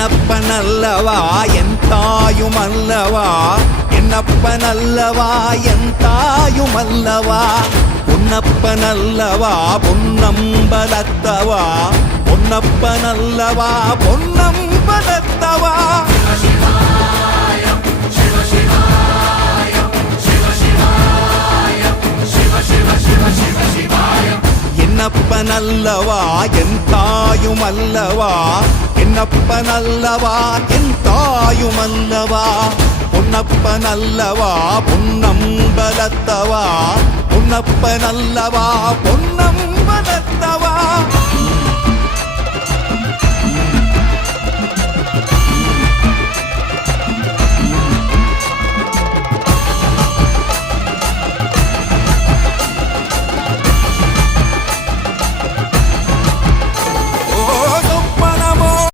என்னப்பனல்லவா என் தாயுமல்லவா, என்னப்பனல்லவா என் தாயுமல்லவா, பொன்னப்பனல்லவா பொன்னம்பலத்தவா, பொன்னப்பனல்லவா பொன்னம்பலத்தவா. என்னப்பனல்லவா என் தாயுமல்லவா, என்னப்பனல்லவா என் தாயுமல்லவா, பொன்னப்பனல்லவா பொன்னம்பலத்தவா, பொன்னப்பனல்லவா பொன்னம்பலத்தவா.